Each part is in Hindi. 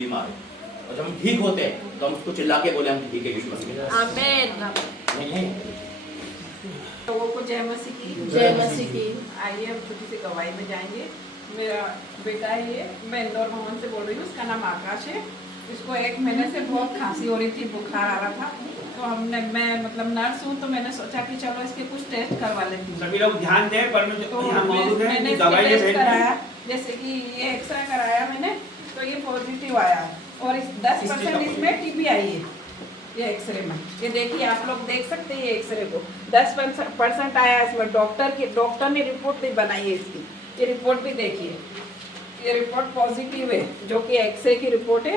बीमार हो और जब हम ठीक होते हैं तो हम उसको चिल्ला के बोले हम ठीक है यीशु मसीह आमीन। नहीं लोगों को जय मसीह की। जय मसीह की। आइए हम छोटी सी गवाही में जाएंगे। मेरा बेटा है ये, मैं इंदौर भवन से बोल रही हूँ। उसका नाम आकाश है। इसको 1 महीने से बहुत खांसी हो रही थी, बुखार आ रहा था। तो मैं मतलब नर्स हूँ, तो मैंने सोचा कि चलो इसके कुछ टेस्ट करवा लेती हूँ। सभी लोग ध्यान दें, पर तो मैंने इसके दवाई टेस्ट कराया, जैसे कि ये एक्सरे कराया मैंने, तो ये पॉजिटिव आया है और 10% इसमें टीबी आई है। ये एक्सरे में, ये देखिए आप लोग देख सकते हैं, ये एक्सरे को 10% आया है इसमें। डॉक्टर ने रिपोर्ट भी बनाई है इसकी, ये रिपोर्ट भी देखिए, ये रिपोर्ट पॉजिटिव है, जो कि एक्सरे की रिपोर्ट है।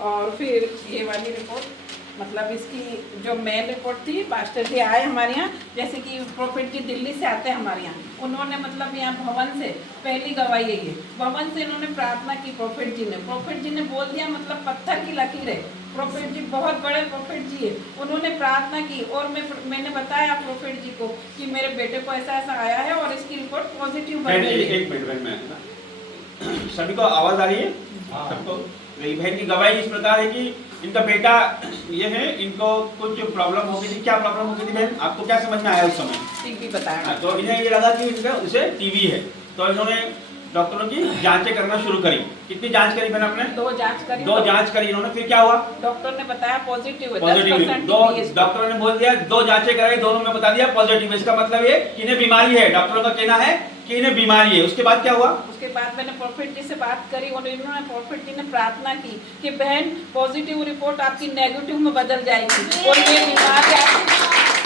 और फिर ये वाली रिपोर्ट, मतलब इसकी जो मेन रिपोर्ट थी, मास्टर जी आए हमारे यहाँ, जैसे कि प्रॉफिट जी दिल्ली से आते हैं हमारे यहाँ, उन्होंने मतलब यहाँ भवन से पहली गवाही है ये, भवन से इन्होंने प्रार्थना की प्रॉफिट जी ने बोल दिया, मतलब पत्थर की लकीर है। प्रॉफिट जी बहुत बड़े प्रॉफिट जी है, उन्होंने प्रार्थना की और मैंने बताया प्रॉफिट जी को कि मेरे बेटे को ऐसा ऐसा आया है और इसकी रिपोर्ट पॉजिटिव बन गई है। एक मिनट में सभी को आवाज आ रही है? सबको? मेरी बहन की गवाही इस प्रकार है कि इनका बेटा ये है, इनको कुछ प्रॉब्लम हो गई थी। क्या प्रॉब्लम हो गई थी बहन, आपको क्या समझ में आया उस समय? टीबी बताया। तो इन्हें ये लगा कि इनका उसे टीबी है, तो इन्होंने डॉक्टरों की जांचें करना शुरू करी। कितनी जांच करी बहन आपने? 2 जांच करी। 2 जांच करी इन्होंने, फिर क्या हुआ? डॉक्टर ने बताया पॉजिटिव है, पॉजिटिव। 10% दो TB है। डॉक्टरों ने बोल दिया, 2 जांचें कराई, दोनों में बता दिया पॉजिटिव। इसका मतलब ये कि इन्हें बीमारी है, डॉक्टरों का कहना है कि इन्हें बीमारी है। उसके बाद क्या हुआ? उसके बाद मैंने प्रॉफिट जी से बात करी और इन्होंने प्रॉफिट जी ने प्रार्थना की कि बहन पॉजिटिव रिपोर्ट आपकी नेगेटिव में बदल जाएगी और ये बीमारी आपकी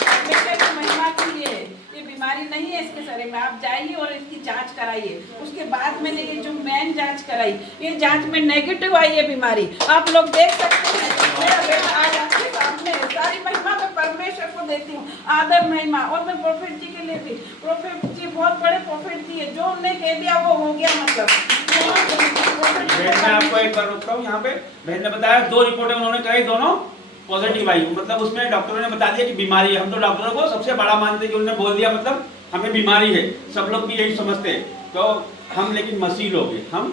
परमेश्वर की महिमा के लिए है। ये बीमारी नहीं है इसके शरीर में, आप जाइए और इसकी जांच कराइए। उसके बाद मैंने ये जो मेन जांच कराई, ये जांच में नेगेटिव आई है बीमारी, आप लोग देख सकते हैं। मेरा बेटा आज आपके सामने है। सारी महिमा मैं परमेश्वर को देती हूँ, आदर महिमा। और मैं प्रॉफिट जी के लिए भी, प्रॉफिट जी बहुत बड़े प्रॉफिट जी है, जो उन्होंने कह दिया वो हो गया। मतलब मैं आपको एक बार रोकता हूँ यहाँ पे। बहन ने बताया 2 रिपोर्टें उन्होंने कराई, दोनों पॉजिटिव आई, मतलब उसमें डॉक्टरों ने बता दिया कि बीमारी है। हम तो डॉक्टरों को सबसे बड़ा मानते हैं कि उन्होंने बोल दिया मतलब हमें बीमारी है, सब लोग भी यही समझते हैं। तो हम लेकिन मसीह लोग हैं, हम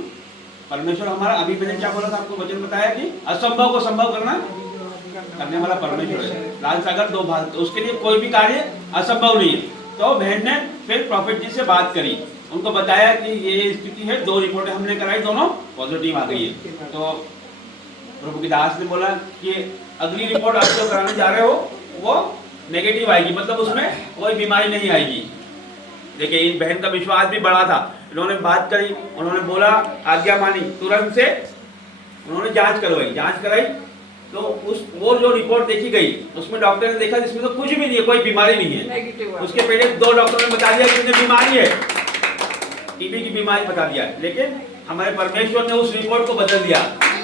परमेश्वर हमारा, अभी मैंने क्या बोला था आपको, वचन बताया कि असंभव को संभव करने वाला परमेश्वर है। लाल सागर 2 भाग, तो उसके लिए कोई भी कार्य असंभव नहीं है। तो बहन ने फिर प्रॉफिट जी से बात करी, उनको बताया कि ये स्थिति है, 2 रिपोर्टें हमने कराई, दोनों पॉजिटिव आ गई है। तो प्रभु की दास ने बोला कि अगली रिपोर्ट आप जो कराने जा रहे हो वो नेगेटिव आएगी, मतलब उसमें कोई बीमारी नहीं आएगी। देखिए इन बहन का विश्वास भी बड़ा था, इन्होंने बात करी, उन्होंने बोला, आज्ञा मानी, तुरंत से उन्होंने जांच कराई। तो वो जो रिपोर्ट देखी गई उसमें डॉक्टर ने देखा इसमें तो कुछ भी नहीं है, कोई बीमारी नहीं है। उसके पहले 2 डॉक्टरों ने बता दिया कि इन्हें बीमारी है, टीबी की बीमारी बता दिया, लेकिन हमारे परमेश्वर ने उस रिपोर्ट को बदल दिया।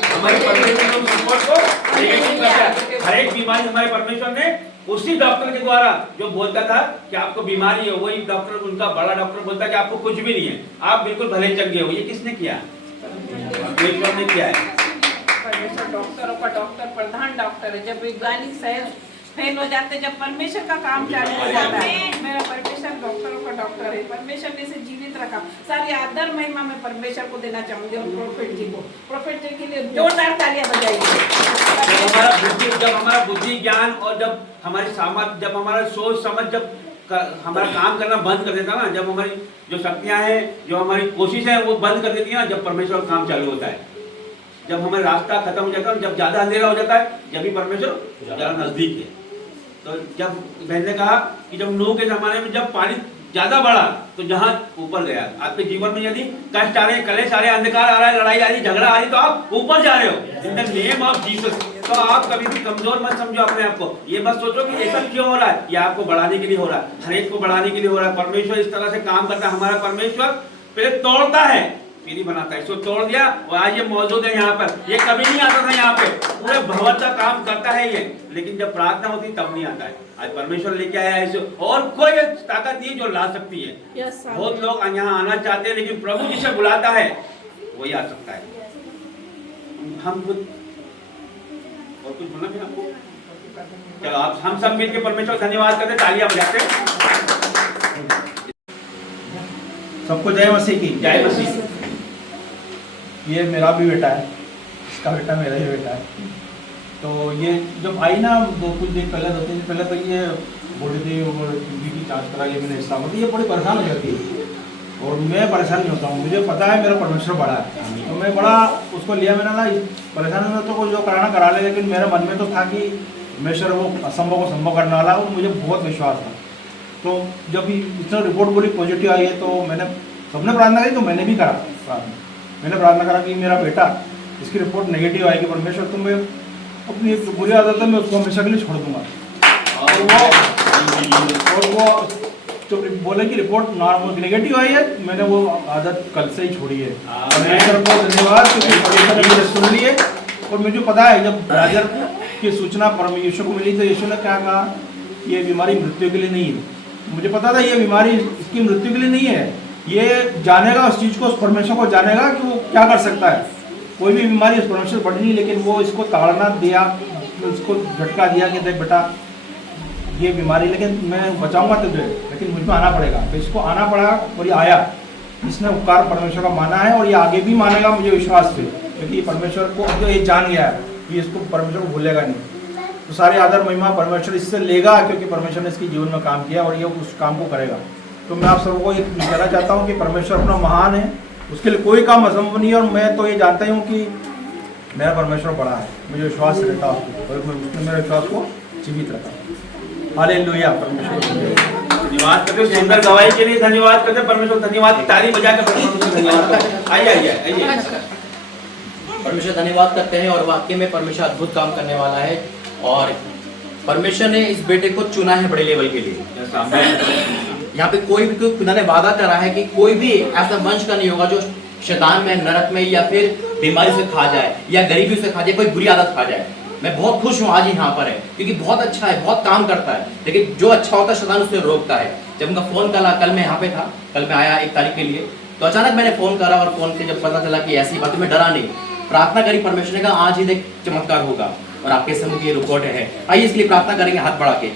हमारे परमेश्वर ने उस रिपोर्ट को नेगेटिव कर दिया। हर एक बीमारी हमारे परमेश्वर ने उसी डॉक्टर के द्वारा, जो बोलता था कि आपको बीमारी है, वही डॉक्टर, उनका बड़ा डॉक्टर बोलता है कि आपको कुछ भी नहीं है, आप बिल्कुल भले चंगे हो। ये किसने किया? परमेश्वर ने किया है। परमेश्वर डॉक्टरों का डॉक्टर, प्रधान डॉक्टर है। जब वैज्ञानिक साइंस फेल हो जाते, जब परमेश्वर का काम चालू हो जाता है, मेरा परमेश्वर डॉक्टरों का डॉक्टर है। परमेश्वर ने इसे जीवित रखा। सारी आदर महिमा मैं परमेश्वर को देना चाहूंगी और प्रॉफिट जी को, प्रॉफिट जी के लिए जोरदार तालियां बजाइए। जब हमारा बुद्धि ज्ञान और जब हमारी सामर्थ, जब हमारा सोच समझ, जब हमारा काम करना बंद कर देता ना, जब हमारी जो शक्तियां हैं, जो हमारी कोशिश है वो बंद कर देती है ना, जब परमेश्वर का काम चालू होता है, जब हमारा रास्ता खत्म हो जाता है, जब ज्यादा अंधेरा हो जाता है, जब भी परमेश्वर ज्यादा नजदीक है। तो जब बहन ने कहा कि जब नूह के जमाने में जब पानी ज्यादा बढ़ा तो जहाज ऊपर गया। आपके जीवन में यदि कष्ट आ रहे, कलेश आ रहे, अंधकार आ रहा है, लड़ाई आ रही, झगड़ा आ रही, तो आप ऊपर जा रहे हो इन द नेम ऑफ जीसस। तो आप कभी भी कमजोर मत समझो अपने आप को। ये मत सोचो कि ये सब क्यों हो रहा है, ये आपको बढ़ाने के लिए हो रहा है, हर एक को बढ़ाने के लिए हो रहा है। परमेश्वर इस तरह से काम करता है। हमारा परमेश्वर पहले तोड़ता है फिर ही बनाता है। इसको तोड़ दिया और आज ये मौजूद है यहाँ पर। ये कभी नहीं आता था यहाँ पे, पूरे भवन का काम करता है ये, लेकिन जब प्रार्थना होती तब नहीं आता है। आज परमेश्वर लेके आया है इसे, और कोई ताकत नहीं जो ला सकती है। बहुत लोग यहाँ आना चाहते हैं, लेकिन प्रभु जिसे बुलाता है वही आ सकता है। हम खुद और कुछ बोलना फिर आपको? चलो आप हम सब मिलकर परमेश्वर धन्यवाद करते, तालियां बजाते। सबको जय मसीह की। जय मसीह। ये मेरा भी बेटा है, इसका बेटा मेरा ही बेटा है। तो ये जब आई ना कुछ दिन पहले 2-3 दिन पहले, तो ये बोली थी वो टीबी की जाँच करा ली मैंने, इस्लाम तो ये बड़ी परेशान हो जाती है और मैं परेशान नहीं होता हूँ, मुझे पता है मेरा परमेश्वर बड़ा है। तो मैं बड़ा उसको लिया, मैंने ना परेशान में तो जो कराना करा ले, लेकिन मेरे मन में तो था कि परमेश्वर वो असंभव को संभव करने वाला, और मुझे बहुत विश्वास था। तो जब इतना रिपोर्ट पूरी पॉजिटिव आई है तो मैंने सबने प्रार्थना की, तो मैंने भी करा प्रार्थना। मैंने प्रार्थना करा कि मेरा बेटा इसकी रिपोर्ट नेगेटिव आएगी, परमेश्वर तो मैं अपनी बुरी आदत है मैं उसको हमेशा के लिए छोड़ दूंगा। और वो तो बोले कि रिपोर्ट नॉर्मल नेगेटिव आई है, मैंने वो आदत कल से ही छोड़ी है। परमेश्वर को धन्यवाद, क्योंकि परमेश्वर ने मुझे सुन लिए। और मुझे पता है जब ब्राजर की सूचना परमेश्वर को मिली तो यीशु ने क्या कहा, ये बीमारी मृत्यु के लिए नहीं है। मुझे पता था ये बीमारी इसकी मृत्यु के लिए नहीं है, ये जानेगा उस चीज़ को, उस परमेश्वर को जानेगा कि वो क्या कर सकता है। कोई भी बीमारी उस परमेश्वर बढ़ नहीं, लेकिन वो इसको ताड़ना दिया, उसको झटका दिया कि देख बेटा ये बीमारी, लेकिन मैं बचाऊंगा तुझे, लेकिन मुझ में आना पड़ेगा। तो इसको आना पड़ा और ये आया। इसने उपकार परमेश्वर का माना है और ये आगे भी मानेगा, मुझे विश्वास है, क्योंकि परमेश्वर को जो ये जान गया है कि इसको परमेश्वर को भूलेगा नहीं। तो सारे आदर महिमा परमेश्वर इससे लेगा, क्योंकि परमेश्वर ने इसके जीवन में काम किया और ये उस काम को करेगा। तो मैं आप सबको ये कहना चाहता हूँ कि परमेश्वर अपना महान है, उसके लिए कोई काम असंभव नहीं है। और मैं तो ये जानता ही हूँ कि मेरा परमेश्वर बड़ा है, मुझे विश्वास रहता है और मैं उसने मेरे विश्वास को जीवित रखा। हालेलुया। परमेश्वर धन्यवाद करते, सुंदर गवाही के लिए धन्यवाद करते, परमेश्वर धन्यवाद की ताली बजाकर परमेश्वर को धन्यवाद करते। आइए। परमेश्वर धन्यवाद करते हैं और वाकई में परमेश्वर अद्भुत काम करने वाला है और परमेश्वर ने इस बेटे को चुना है बड़े लेवल के लिए। यहाँ पे कोई भी उन्होंने वादा करा है कि कोई भी ऐसा वंश का नहीं होगा जो शैतान में, नरक में या फिर बीमारी से खा जाए या गरीबी से खा जाए, कोई बुरी आदत खा जाए। मैं बहुत खुश हूँ आज यहाँ पर है, क्योंकि बहुत अच्छा है, बहुत काम करता है, लेकिन जो अच्छा होता है शैतान उससे रोकता है। जब उनका फोन कल मैं यहाँ पे था, कल मैं आया 1 तारीख के लिए, तो अचानक मैंने फोन करा और फोन से जब पता चला कि ऐसी बात, मैं डरा नहीं, प्रार्थना करी, परमेश्वर ने कहा आज ही देख चमत्कार होगा और आपके समूह ये रिकॉर्ड है। आइए इसके लिए प्रार्थना करेंगे हाथ बढ़ा के।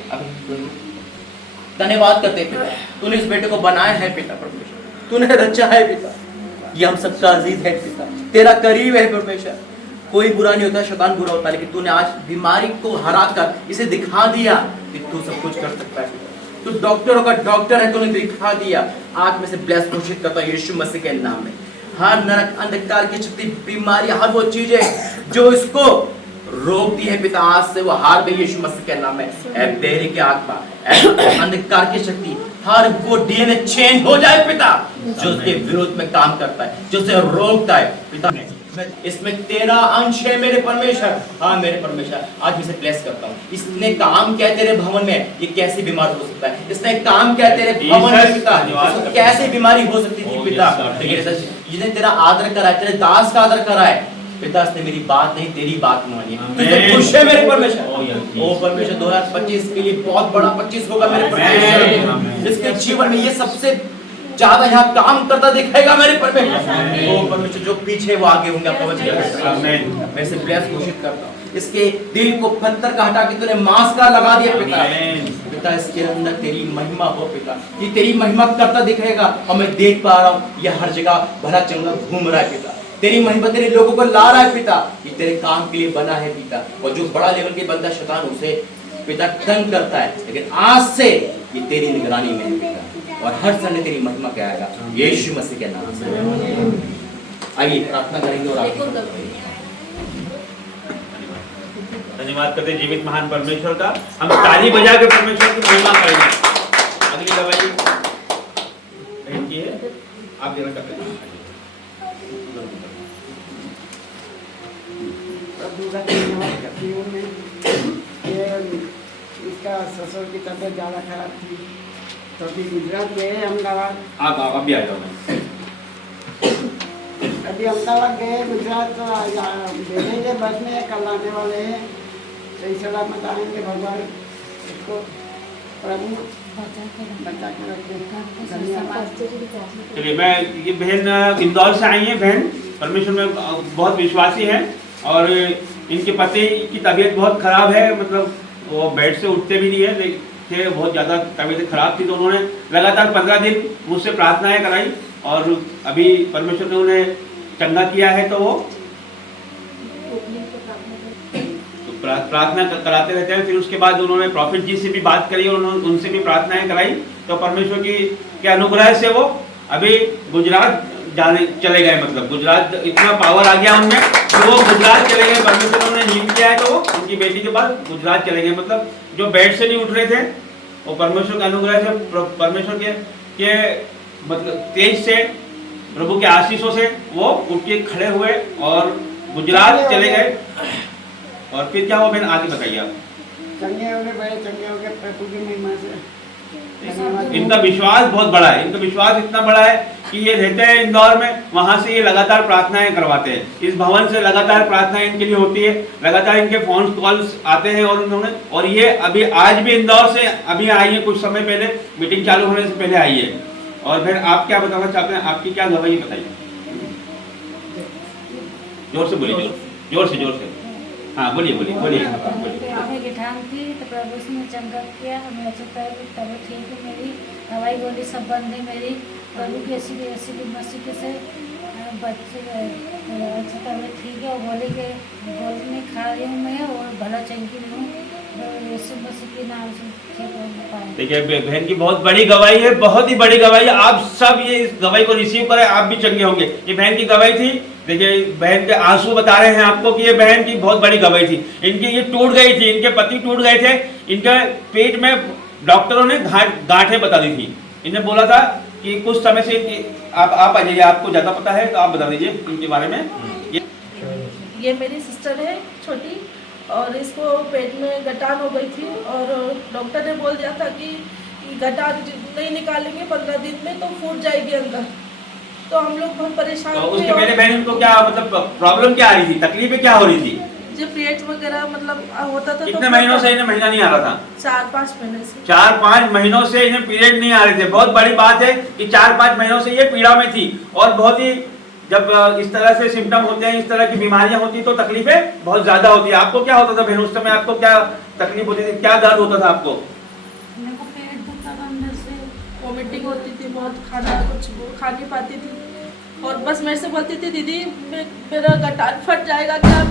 धन्यवाद करते पिता, तूने इस बेटे को बनाया है पिता, परमेश्वर तूने रचा है पिता, ये हम सबका अजीज है पिता, तेरा करीब है परमेश्वर। कोई बुरा नहीं होता, शैतान बुरा होता, लेकिन तूने आज बीमारी को हरा कर इसे दिखा दिया कि तू सब कुछ कर सकता है। तू डॉक्टरों का डॉक्टर है, तूने दिखा दिया। आज में से ब्लेस घोषित करता हूं यीशु मसीह के नाम में। हर नरक, अंधकार की शक्ति, बीमारी, हर वो चीजें जो इसको रोकती है पिता, आज से वो हार गई यीशु मसीह के नाम में। बेरी की आत्मा, अंधकार की शक्ति, हर वो डीएनए चेंज हो जाए पिता, जो उसके विरोध में काम करता है, जो उसे रोकता है पिता। इसमें तेरा अंश है मेरे परमेश्वर। हाँ मेरे परमेश्वर, आज मैं इसे ब्लेस करता हूँ। इसने काम किया तेरे भवन में, ये कैसी बीमार हो सकता है? इसने काम किया तेरे भवन में पिता, कैसी बीमारी हो सकती थी पिता? जिसने तेरा आदर करा है, तेरे दास का आदर करा है पिता, इसने मेरी बात नहीं तेरी बात मानी। तुझे खुश है मेरे परमेश्वर। ओ परमेश्वर 2025 के लिए बहुत बड़ा 25 होगा मेरे परमेश्वर। इसके जीवन में ये सबसे ज्यादा यहाँ काम करता दिखेगा मेरे परमेश्वर। ओ परमेश्वर, जो पीछे वो आगे होंगे आपका वचन। मैं इसे ब्लेस घोषित करता हूँ। इसके दिल को पत्थर का हटा के तूने मांस का लगा दिया पिता। पिता इसके अंदर तेरी महिमा हो पिता, ये तेरी महिमा करता दिखेगा। और मैं देख पा रहा हूँ ये हर जगह भरा चंगा घूम रहा है पिता, तेरी महिमा तेरे लोगों को ला रहा है पिता। ये तेरे काम के लिए बना है पिता, और जो बड़ा लेवल के बंदा शैतान उसे पिता तंग करता है, लेकिन आज से ये तेरी निगरानी में है पिता, और हर समय तेरी महिमा कहेगा यीशु मसीह के नाम से। आइए प्रार्थना करेंगे और धन्यवाद करते जीवित महान परमेश्वर का। हम ताली बजा के परमेश्वर की महिमा करेंगे। अगली दवाई आप जरा कर लेना। इसका ससुर की तबीयत ज़्यादा खराब थी, तो अभी गुजरात गए अहमदाबाद। आप अभी आ जाओ। अभी अहमदाबाद गए, गुजरात तो भेजेंगे बस में, कल आने वाले हैं। सही सलामत आएंगे, भगवान इसको प्रभु बचा के रखे। चलिए, मैं ये बहन इंदौर से आई है। बहन परमेश्वर में बहुत विश्वासी है और इनके पति की तबीयत बहुत खराब है, मतलब वो बेड से उठते भी नहीं है, थे बहुत ज़्यादा तबीयत खराब थी। तो उन्होंने लगातार 15 दिन मुझसे प्रार्थनाएं कराई और अभी परमेश्वर ने उन्हें चंगा किया है। तो वो तो प्रार्थना कराते रहते हैं। फिर उसके बाद उन्होंने प्रॉफिट जी से भी बात करी और उन्होंने उनसे भी प्रार्थनाएं कराई। तो परमेश्वर की के अनुग्रह से वो अभी गुजरात जाने चले गए, मतलब गुजरात इतना पावर आ गया उनमें कि वो गुजरात चले गए। परमेश्वर उन्होंने हील किया है तो वो उनकी बेटी के बाद गुजरात चले गए। मतलब जो बेड से नहीं उठ रहे थे वो परमेश्वर के अनुग्रह से, परमेश्वर के मतलब तेज से, प्रभु के आशीषों से वो उठ के खड़े हुए और गुजरात चले गए। और फिर क्या हुआ बहन, आगे बताइए आप। चंगे हो गए, बड़े चंगे हो गए प्रभु की महिमा से। इनका विश्वास बहुत बड़ा है, इनका विश्वास इतना बड़ा है कि ये रहते हैं इंदौर में, वहां से ये लगातार प्रार्थनाएं करवाते हैं। इस भवन से लगातार प्रार्थनाएं इनके लिए होती है, लगातार इनके फोन कॉल्स आते हैं। और उन्होंने, और ये अभी आज भी इंदौर से अभी आई है, कुछ समय पहले मीटिंग चालू होने से पहले आई है। और फिर आप क्या बताना चाहते हैं, आपकी क्या गवाही बताइए। जोर से बोलिए, जोर से। हाँ बोलिए। हमें गिठान थी तो प्रभु ने चंगा किया, हमें अच्छी तबीयत ठीक है, मेरी दवाई गोली सब बंद है मेरी। प्रभु की ऐसी मसीह से बच्चे अच्छा तबीयत ठीक है। और गोली नहीं खा रही हूँ मैं और भला चंकी हूँ, यीशु मसीह के नाम से ठीक हो पाए। देखिए बहन की बहुत बड़ी गवाही है, बहुत ही बड़ी गवाही है। आप सब ये इस गवाही को रिसीव करें, आप भी चंगे होंगे। ये बहन की गवाही थी। देखिए बहन के आंसू बता रहे हैं आपको कि ये बहन की बहुत बड़ी गवाही थी। इनकी ये टूट गई थी, इनके पति टूट गए थे, इनके पेट में डॉक्टरों ने गांठें बता दी थी। इन्हें बोला था कि कुछ समय से आप आ जाइए, आपको ज्यादा पता है तो आप बता दीजिए इनके बारे में। ये मेरी सिस्टर है छोटी, और इसको पेट में गठान हो गई थी और डॉक्टर ने बोल दिया था कि गठान नहीं निकालेंगे 15 दिन में तो फूट जाएगी अंदर। तो हम लोग बहुत परेशान तो थे। उसके पहले बहन उनको क्या मतलब प्रॉब्लम क्या आ रही थी, तकलीफें क्या हो रही थी? जो पीरियड्स वगैरह मतलब होता था। कितने महीनों से इन्हें महीना नहीं आ रहा था? 4-5 महीने से। 4-5 महीनों से इन्हें पीरियड नहीं आ रहे थे। बहुत बड़ी बात है कि 4-5 महीनों से ये पीड़ा में थी। और बहुत ही, जब इस तरह से सिम्टम होते हैं, इस तरह की बीमारियां होती तो तकलीफें बहुत ज्यादा होती है। आपको क्या होता था बहन उस समय, आपको क्या तकलीफ होती थी, क्या दर्द होता था आपको? मेरे को पेट दुखता था अंदर से, वॉमिटिंग होती थी, बहुत खाना कुछ खा नहीं पाती थी। और बस मेरे से बोलती थी दीदी मेरा गठान फट जाएगा क्या,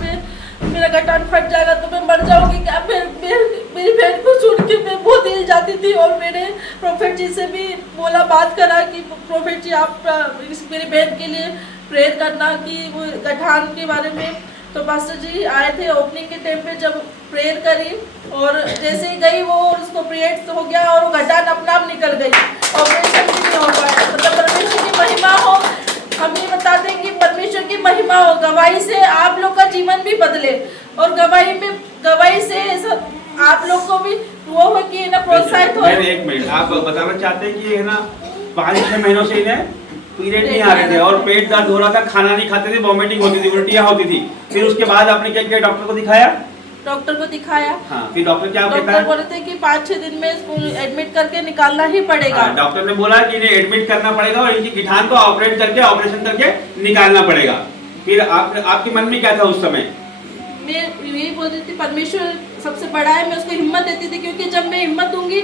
मेरा गठान फट जाएगा तो मैं मर जाऊंगी क्या। मेरी बहन को सुन के मैं बहुत हिल जाती थी। और मैंने प्रोफेट जी से भी बोला, बात करा कि प्रोफेट जी आप मेरी बहन के लिए प्रेयर करना कि वो गठान के बारे में। तो पास्टर जी आए थे ओपनिंग के टाइम पे, जब प्रेयर करी और जैसे ही गई वो उसको पीरियड्स हो गया और वो गठान अपने आप निकल गई, ऑपरेशन भी नहीं हो पाया। मतलब परमेश्वर की महिमा हो। हम ये बताते हैं कि परमेश्वर की महिमा हो, गवाही से आप लोग का जीवन भी बदले। और गवाही से आप लोग को भी वो हो कि ना प्रोत्साहित हो। एक मिनट, आप बताना चाहते हैं कि है ना 5-6 महीनों से इन्हें पीरियड नहीं आ रहे थे और पेट दर्द हो रहा था, खाना नहीं खाते थे, वॉमिटिंग होती थी, उल्टियां होती थी। फिर उसके बाद आपने क्या किया, डॉक्टर को दिखाया? डॉक्टर को दिखाया। हाँ, फिर डॉक्टर क्या कहता है? डॉक्टर बोले थे कि 5-6 दिन में इसको एडमिट करके निकालना ही पड़ेगा। हाँ, डॉक्टर ने बोला कि इन्हें एडमिट करना पड़ेगा और इनकी गिठान को ऑपरेशन करके निकालना पड़ेगा। फिर आपके मन में क्या था उस समय? मैं यही बोल रही थी परमेश्वर सबसे बड़ा है, मैं उसको हिम्मत देती थी, क्योंकि जब मैं हिम्मत दूंगी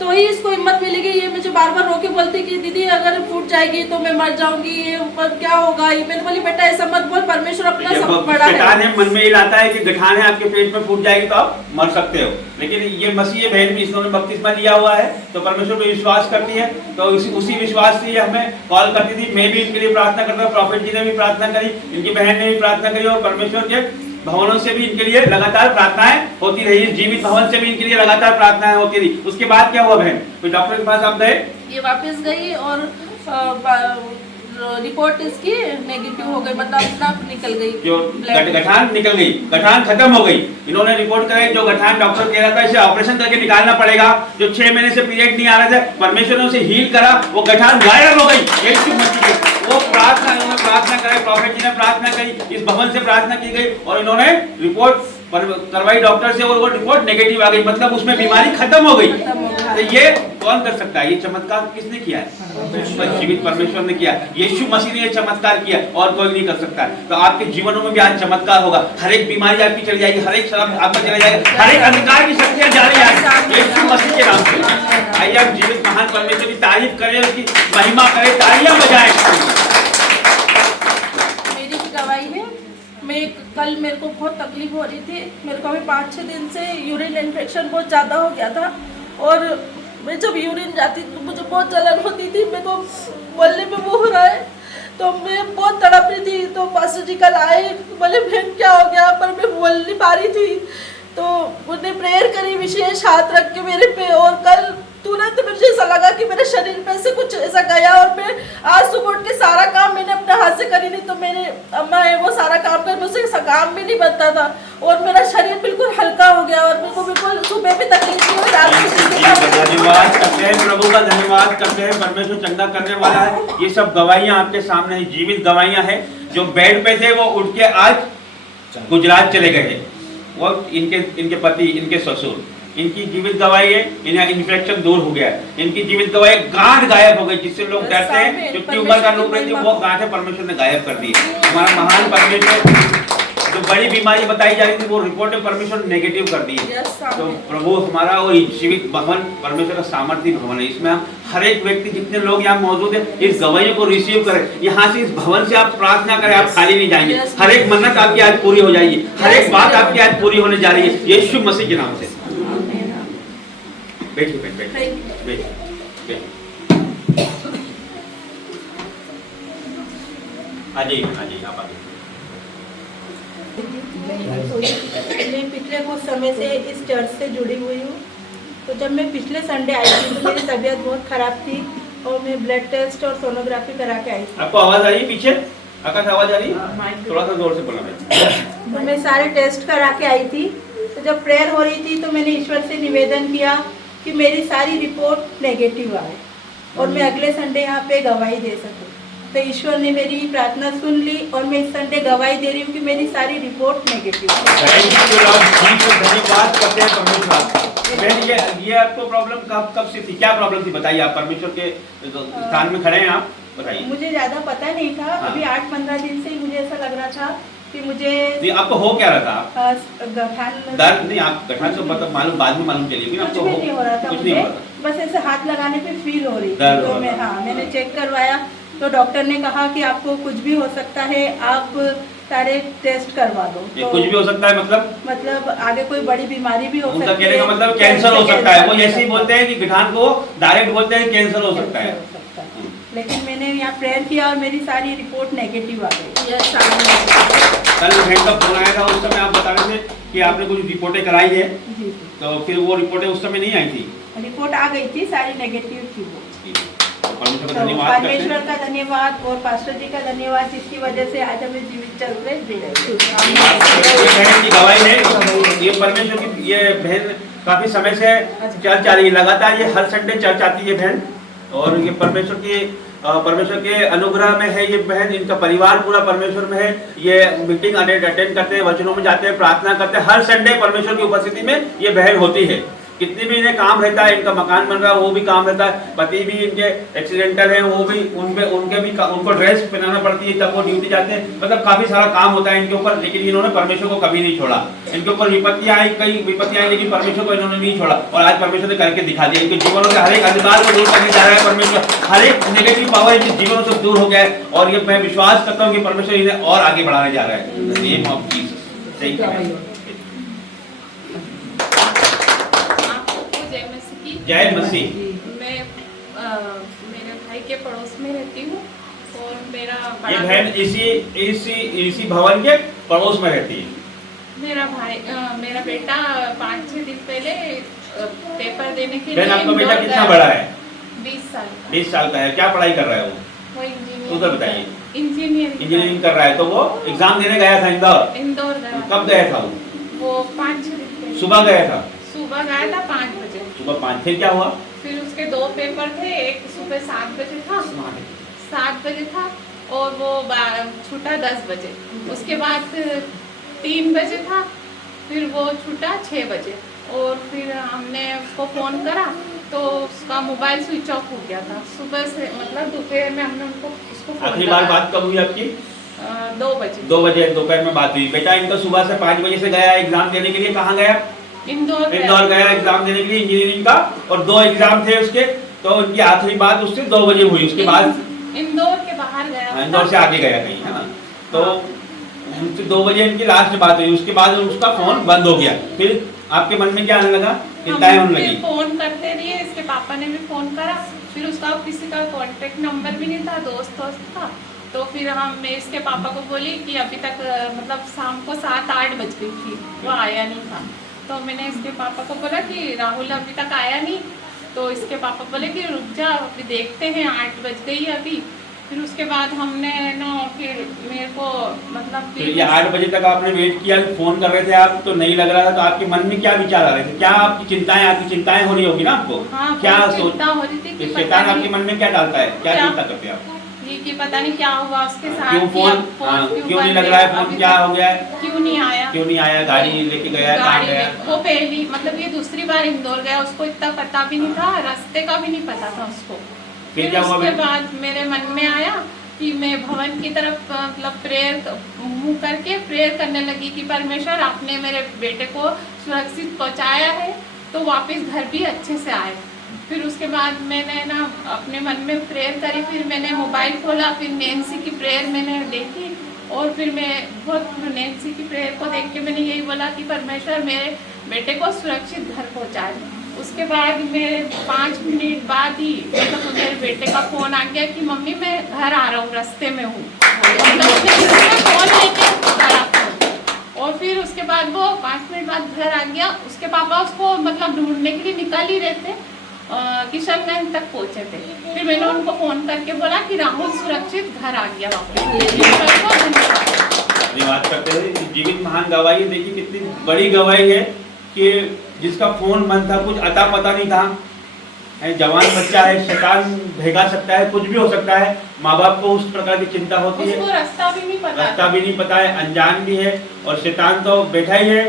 तो ही इसको हिम्मत मिलेगी। ये मुझे बार बार रोके बोलती कि दीदी अगर फूट जाएगी तो मैं मर जाऊंगी, ये ऊपर क्या होगा। ये मैंने बोली बेटा ऐसा मत बोल, परमेश्वर अपना सब बड़ा है। मन में ये लाता है कि गठान है आपके पेट में, फूट जाएगी तो आप मर सकते हो। लेकिन ये मसीह बहन भी, इसने बपतिस्मा लिया हुआ है तो परमेश्वर पे विश्वास करती है। तो उसी विश्वास से हमें कॉल करती थी। मैं भी इनके लिए प्रार्थना करता हूँ, प्रॉफिट जी ने भी प्रार्थना करी, इनकी बहन ने भी प्रार्थना करी और परमेश्वर के भवनों से भी इनके लिए लगातार प्रार्थनाएं होती रही। जीवित भवन से भी इनके लिए लगातार प्रार्थनाएं होती रही। उसके बाद क्या हुआ बहन, फिर डॉक्टर के पास आप गए? ये वापस गई और रिपोर्ट इसकी नेगेटिव हो गई, मतलब अपना निकल गई, जो गठान निकल गई, गठान खत्म हो गई। इन्होंने रिपोर्ट कराई, जो गठान डॉक्टर कह रहा था इसे ऑपरेशन करके निकालना पड़ेगा, जो 6 महीने से पीरियड नहीं आ रहे थे, परमेश्वर ने उसे हील करा, वो गठान गायब हो गई। यीशु मसीह की वो प्रार्थना, इन्होंने प्रार्थना कराई, प्रॉफिट जी ने प्रार्थना करी, इस भवन से प्रार्थना की गई और इन्होंने रिपोर्ट करवाई डॉक्टर से और वो रिपोर्ट नेगेटिव आ गई, मतलब उसमें बीमारी खत्म हो गई। तो ये कौन कर सकता है? ये चमत्कार किसने किया है? जीवित परमेश्वर ने किया। यीशु मसीह ने ये चमत्कार किया और कोई नहीं कर सकता है। तो आपके जीवनों में भी आज चमत्कार होगा। हर एक बीमारी आपकी चली जाएगी, हर एक शराब आपका चला जाएगा, हर एक अंधकार की शक्तियां जा रही है यीशु मसीह के नाम से। आइए आप जीवित महान परमेश्वर की तारीफ करें, उसकी महिमा करें, तालियां बजाएं। मेरी गवाही है, कल मेरे को बहुत तकलीफ हो रही थी। मेरे को अभी 5-6 दिन से यूरिन इन्फेक्शन बहुत ज़्यादा हो गया था और मैं जब यूरिन जाती तो मुझे बहुत जलन होती थी। मेरे को बोलने में वो हो रहा है तो मैं बहुत तड़प रही थी। तो पास्टर जी कल आए, बोले बहन क्या हो गया, पर मैं बोल नहीं पा रही थी। तो उन्हें प्रेयर करी विशेष हाथ रख के मेरे पे, और कल तुरंत मुझे ऐसा लगा कि मेरे शरीर पे से कुछ ऐसा गया। और मैं आज सुबह उठ के सारा काम मैंने अपने हाथ से करी, नहीं तो मेरे अम्मा है वो सारा काम कर, मुझसे ऐसा काम भी नहीं बनता था। और मेरा शरीर बिल्कुल हल्का हो गया और मेरे को बिल्कुल सुबह भी तकलीफ नहीं हुई, रात को धन्यवाद करते हैं, प्रभु का धन्यवाद करते हैं। परमेश्वर चंगा करने वाला है। ये सब गवाहियां आपके सामने है, जीवित गवाहियां हैं। जो बेड पे थे वो उठ के आज गुजरात चले गए। वो इनके पति, इनके ससुर, इनकी जीवित गवाही है। इन्हें इन्फेक्शन दूर हो गया है। इनकी जीवित गवाही, गांठ गायब हो गई। जिससे लोग डरते हैं, जो ट्यूमर का रोग रहती है वो गांठें परमेश्वर ने गायब कर दी। हमारा महान परमेश्वर, जो बड़ी बीमारी बताई जा रही थी वो रिपोर्ट में परमेश्वर नेगेटिव कर दी है। तो प्रभु हमारा और जीवित भवन परमेश्वर का सामर्थ्य भवन है। इसमें हम हर एक व्यक्ति, जितने लोग यहाँ मौजूद है, इस गवाही को रिसीव करें। यहाँ से, इस भवन से आप प्रार्थना करें, आप खाली नहीं जाएंगे। हर एक मन्नत आपकी आज पूरी हो जाएगी। हर एक बात आपकी आज पूरी होने जा रही है यीशु मसीह के नाम से। बैठिए, बैठिए। आ जाइए आप आ जाइए। मैं पिछले कुछ समय से इस चर्च से जुड़ी हुई हूँ। तो जब मैं पिछले संडे आई थी तो मेरी तबीयत बहुत खराब थी और मैं ब्लड टेस्ट और सोनोग्राफी करा के आई थी। आपको आवाज आ रही है पीछे? आकाश आवाज आ रही है? थोड़ा सा जोर से बोलना। तो मैं सारे टेस्ट करा के आई थी। तो जब प्रेयर हो रही थी तो मैंने ईश्वर से निवेदन किया कि मेरी सारी रिपोर्ट नेगेटिव आए और मैं अगले संडे यहाँ पे गवाही दे सकूँ। तो ईश्वर ने मेरी प्रार्थना सुन ली और मैं इस संडे गवाही दे रही हूँ कि मेरी सारी रिपोर्ट नेगेटिव है। धन्यवाद करते हैं परमेश्वर। ये आपको प्रॉब्लम कब से थी? क्या प्रॉब्लम थी बताइए। आप परमेश्वर के स्थान में खड़े हैं, आप बताइए। मुझे ज्यादा पता नहीं था। अभी 8-15 दिन से ही मुझे ऐसा लग रहा था कि मुझे नहीं, आपको हो क्या रहा था? गठान दर्द नहीं, आप गठान से मतलब मालूम, बाद में मालूम चलिए। कुछ भी नहीं हो रहा था मुझे, बस ऐसे हाथ लगाने पे फील हो रही थी। तो मैं मैंने चेक करवाया तो डॉक्टर ने कहा कि आपको कुछ भी हो सकता है, आप सारे टेस्ट करवा दो। तो कुछ भी हो सकता है मतलब आगे कोई बड़ी बीमारी भी हो सकती है। उनका कहने का मतलब कैंसर हो सकता है। वो ऐसे ही बोलते हैं कि गठान को डायरेक्ट बोलते हैं कैंसर हो सकता है। लेकिन मैंने यहाँ प्रेयर किया और मेरी सारी रिपोर्ट नेगेटिव आ गई। कल बहन का फोन आया था, उस समय आप बता रहे थे कि आपने कुछ रिपोर्टें कराई है। तो फिर वो रिपोर्टें उस समय नहीं आई थी? रिपोर्ट आ गई थी, सारी नेगेटिव थी वो। परमेश्वर का धन्यवाद और पास्टर जी का धन्यवाद, जिसकी वजह से आज हमें जीवित चल रहे बहन की गवाही है। ये परमेश्वर की, ये बहन काफी समय से चर्च आ रही है, लगातार ये हर संडे चर्च आती है बहन। और ये परमेश्वर के अनुग्रह में है ये बहन। इनका परिवार पूरा परमेश्वर में है। ये मीटिंग अटेंड करते हैं, वचनों में जाते हैं, प्रार्थना करते हैं। हर संडे परमेश्वर की उपस्थिति में ये बहन होती है। कितनी भी इन्हें काम रहता है, इनका मकान बन रहा है वो भी काम रहता है, पति भी इनके एक्सीडेंटल हैं वो भी, उनको ड्रेस पहनाना पड़ती है तब वो ड्यूटी जाते हैं। मतलब काफी सारा काम होता है इनके ऊपर, लेकिन इन्होंने परमेश्वर को कभी नहीं छोड़ा। इनके ऊपर विपत्तियां आई, कई विपत्तियां आई, लेकिन परमेश्वर को इन्होंने नहीं छोड़ा। और आज परमेश्वर ने करके दिखा दिया। इनके जीवनों से हर एक अंधकार को दूर करने जा रहा है परमेश्वर। हर एक नेगेटिव पावर इनके जीवनों से दूर हो गया है। और ये मैं विश्वास करता हूँ कि परमेश्वर इन्हें और आगे बढ़ाने जा रहा है। Name of Jesus. Thank you. जय मसीह। मैं मेरे भाई के पड़ोस में रहती हूँ और मेरा ये बहन इसी भवन के पड़ोस में रहती है। मेरा बेटा 5-6 दिन पहले पेपर देने के लिए। आपका बेटा कितना बड़ा है? 20 साल का। 20 साल का है। क्या पढ़ाई कर रहा है वो इंजीनियर। उधर बताइए। इंजीनियरिंग कर रहा है। तो वो एग्जाम देने गया था इंदौर गया। कब गया था वो 5-6 दिन पहले। सुबह गया था? सुबह गया था 5 बजे। सुबह 5। फिर क्या हुआ? फिर उसके 2 पेपर थे, एक सुबह 7 बजे था, 7 बजे था और वो छूटा 10 बजे। उसके बाद 3 बजे था, फिर वो छूटा 6 बजे। और फिर हमने उसको फ़ोन करा तो उसका मोबाइल स्विच ऑफ हो गया था। सुबह से मतलब दोपहर में हमने उसको आखिरी बार बात कब हुई आपकी? 2 बजे। 2 बजे दोपहर में बात हुई। बेटा इनका सुबह से 5 बजे से गया एग्जाम देने के लिए। कहाँ गया? इंदौर गया एग्जाम देने के लिए इंजीनियरिंग का। और 2 एग्जाम थे उसके। तो उनकी आखिरी बात उससे 2 बजे हुई। उसके बाद इंदौर के बाहर गया। इंदौर से आगे गया कहीं, है ना? तो उनसे 2 बजे इनकी लास्ट बात हुई, उसके बाद उसका फोन बंद हो गया। फिर आपके मन में क्या आने लगा, चिंताएं होने लगी? फोन करते रहिए, इसके पापा ने भी फोन करा, फिर उसका किसी का कांटेक्ट नंबर भी नहीं था, दोस्त था। तो फिर मैं इसके पापा को बोली कि अभी तक मतलब शाम को 7-8 बज गई थी, वो आया नहीं था। तो मैंने इसके पापा को बोला कि राहुल अभी तक आया नहीं। तो इसके पापा बोले कि रुक जा, अभी देखते हैं, 8 बज गई अभी। फिर उसके बाद हमने ना फिर मेरे को मतलब फिर ये 8 बजे तक आपने वेट किया, फोन कर रहे थे आप तो नहीं लग रहा था, तो आपके मन में क्या विचार आ रहे थे? क्या आपकी चिंताएं हो रही होगी ना आपको? हाँ, क्या चिंता हो रही थी कि शैतान आपके मन में क्या डालता है, क्या चिंता करते हैं आप? ये कि पता नहीं क्या हुआ उसके साथ, क्यों फोन क्यों नहीं लग रहा है, फोन क्या हो गया है, क्यों नहीं आया, गाड़ी लेके गया, कहाँ गया? वो पहली मतलब ये दूसरी बार इंदौर गया, उसको इतना पता भी नहीं था, रास्ते का भी नहीं पता था उसको। फिर उसके बाद मेरे मन में आया कि मैं भवन की तरफ मतलब प्रेयर मुँह करके प्रेयर करने लगी कि परमेश्वर आपने मेरे बेटे को सुरक्षित पहुँचाया है, तो वापस घर भी अच्छे से आए। फिर उसके बाद मैंने ना अपने मन में प्रेयर करी, फिर मैंने मोबाइल खोला, फिर नैन्सी की प्रेयर मैंने देखी, और फिर मैं बहुत नैन्सी की प्रेयर को देख के मैंने यही बोला कि परमेश्वर मेरे बेटे को सुरक्षित घर पहुँचाए। उसके बाद मेरे 5 मिनट बाद ही मतलब मेरे बेटे का फ़ोन आ गया कि मम्मी मैं घर आ रहा हूँ, रास्ते में हूँ। फ़ोन लेके घर आता हूँ। और फिर उसके बाद वो 5 मिनट बाद घर आ गया। उसके पापा उसको मतलब ढूंढने के लिए निकल ही रहे थे, किशनगंज तक पहुँचे थे। फिर मैंने उनको फ़ोन करके बोला कि राहुल सुरक्षित घर आ गया वापस। धन्यवाद करते हुए जीवित महान गवाही, देखिए कितनी बड़ी गवाही है कि जिसका फोन बंद था, कुछ अता पता नहीं था, जवान बच्चा है, शैतान भेगा सकता है, कुछ भी हो सकता है। माँ बाप को उस प्रकार की चिंता होती है, रास्ता भी नहीं पता है, अनजान भी है, और शैतान तो बैठा ही है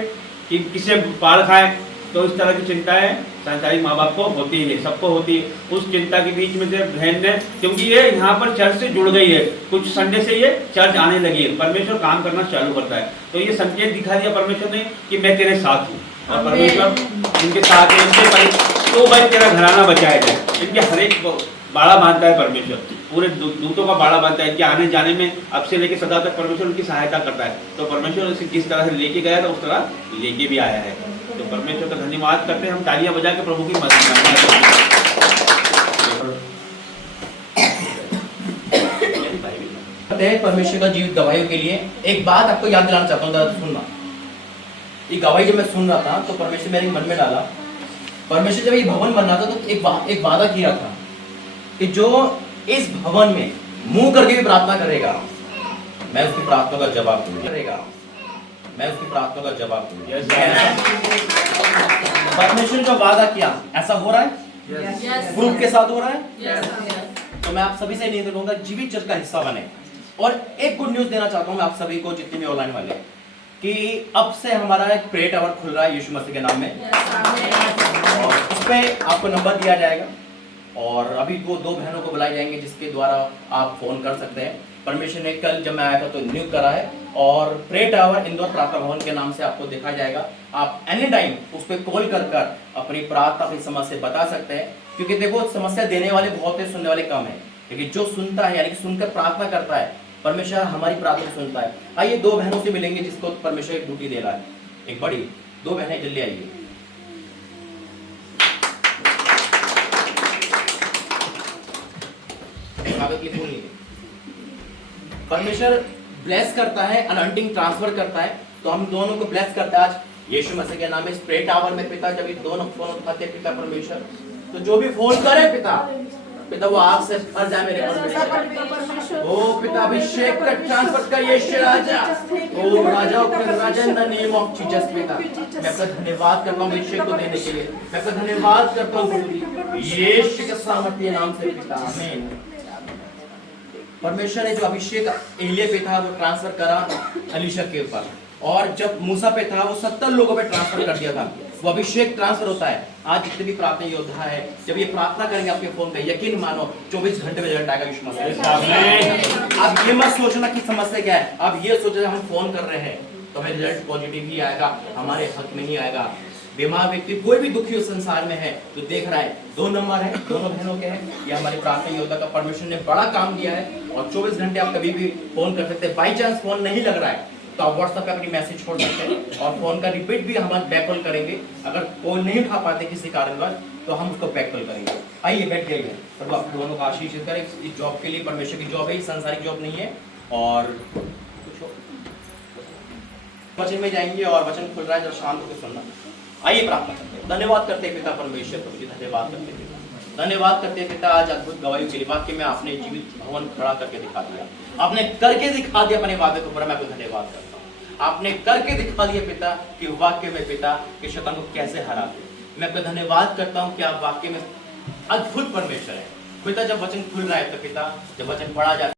कि किसे पाल खाए। तो इस तरह की चिंताएं संसारिक माँ बाप को होती है, सबको होती है। उस चिंता के बीच में से बहन ने, क्योंकि ये यहाँ पर चर्च से जुड़ गई है, कुछ संडे से ये चर्च आने लगी है, परमेश्वर काम करना चालू करता है, तो ये संकेत दिखा दिया परमेश्वर ने कि मैं तेरे साथ हूँ, और परमेश्वर इनके साथ है। इनके तो भाई तेरा घराना बचाया जाए, इनके हर एक बाड़ा बांधता है परमेश्वर, पूरे दूतों का बाड़ा बांधता है कि आने जाने में अब से लेके सदा तक परमेश्वर उनकी सहायता करता है। तो परमेश्वर उसे जिस तरह से लेके गया था उस तरह लेके भी आया है। तो परमेश्वर का धन्यवाद करते हैं हम, तालियां बजा के प्रभु की महिमा। परमेश्वर का जीवित गवाहियों के लिए एक बात आपको याद दिलाना चाहता हूँ, दादा सुनना। ये गवाही जब मैं सुन रहा था तो परमेश्वर मेरे मन में डाला, परमेश्वर जब ये भवन बन रहा था तो एक वादा किया था कि जो इस भवन में मुंह करके भी प्रार्थना करेगा, मैं उसकी प्रार्थना का जवाब दूंगा, मैं उसकी प्रार्थना का जवाब दूंगा। परमेश्वर जो वादा किया ऐसा हो रहा है, प्रूफ के साथ हो रहा है। तो मैं आप सभी से निवेदन करूंगा, जीवित चर्च का हिस्सा बने। और एक गुड न्यूज देना चाहता हूं मैं आप सभी को, जितने भी ऑनलाइन वाले, कि अब से हमारा एक प्रेयर टावर खुल रहा है यीशु मसीह के नाम में, और उस पर आपको नंबर दिया जाएगा, और अभी वो 2 बहनों को बुलाए जाएंगे जिसके द्वारा आप फोन कर सकते हैं। परमेश्वर ने कल जब मैं आया था तो नियुक्त करा है, और प्रेयर टावर इंदौर प्रार्थना भवन के नाम से आपको देखा जाएगा। आप एनी टाइम उस पर कॉल कर अपनी प्रार्थना अपनी समस्या बता सकते हैं, क्योंकि देखो समस्या देने वाले बहुत है, सुनने वाले कम है, लेकिन जो सुनता है यानी कि सुनकर प्रार्थना करता है, परमेश्वर हमारी प्रार्थना सुनता है। आइए 2 बहनों से मिलेंगे जिसको परमेश्वर एक ड्यूटी दे रहा है, एक बड़ी 2 बहनें जल्दी आइए। परमेश्वर ब्लेस करता है, अनॉइंटिंग ट्रांसफर करता है, तो हम दोनों को ब्लेस करता है आज यीशु मसीह के नाम में। प्रेयर टावर में पिता जब ये दोनों फोन उठाते हैं पिता परमेश्वर, तो जो भी फोन करे पिता वो आग से भर जाए मेरे परमेश्वर। ओ पिता अभिषेक का ट्रांसफर कर यीशु राजा, ओ राजा के राजा in the name of Jesus. पिता मैं आपका धन्यवाद करता हूँ अभिषेक को देने के लिए, मैं आपका धन्यवाद करता हूँ यीशु के सामर्थ्य नाम से पिता, आमीन। परमेश्वर ने जो अभिषेक एलिया पे था वो ट्रांसफर करा अलीशा के ऊपर, और जब मूसा पे था वो 70 लोगों पे ट्रांसफर कर दिया था। वो अभिषेक ट्रांसफर होता है। आज जितने भी प्रार्थना योद्धा है जब ये प्रार्थना करेंगे आपके फोन पे, यकीन मानो 24 घंटे में रिजल्ट आएगा यीशु मसीह। आप ये मत सोचना कि समस्या क्या है, आप ये सोचना हम फोन कर रहे हैं तो हमें रिजल्ट पॉजिटिव ही आएगा, हमारे हक में ही आएगा। बीमार व्यक्ति कोई भी दुखी उस संसार में है तो देख रहा है, 2 नंबर है, दोनों बहनों के हैं। ये हमारी प्रार्थना योद्धा का परमेश्वर ने बड़ा काम किया है, और 24 घंटे आप कभी भी फोन कर सकते हैं। बाई चांस फोन नहीं लग रहा है तो आप व्हाट्सएप पे अपनी मैसेज छोड़ सकते हैं और फोन का रिपीट भी हम बैक कॉल करेंगे। अगर कॉल नहीं उठा पाते किसी कारणवश तो हम उसको बैक कॉल करेंगे। आइए बैठ जाइए। प्रभु आप दोनों का आशीष करें इस जॉब के लिए। परमेश्वर की जॉब है, ये सांसारिक जॉब नहीं है। और वचन में जाएंगे और वचन खुल रहा है, जो शांत होकर सुनना। आइए प्रार्थना करते हैं। धन्यवाद करते हैं पिता परमेश्वर प्रभु जी, धन्यवाद करते हैं पिता, धन्यवाद करते हैं पिता आज अद्भुत गवाही के लिए। वाक्य में आपने जीवित भवन खड़ा करके दिखा दिया, आपने करके दिखा दिया अपने वादे को। मैं आपको धन्यवाद करता हूँ, आपने करके दिखा दिया पिता कि वाक्य में पिता कि शैतान को कैसे हरा दे। मैं आपका धन्यवाद करता हूँ कि आप वाक्य में अद्भुत परमेश्वर है पिता। जब वचन खुल रहा है तो पिता, जब वचन पढ़ा जाता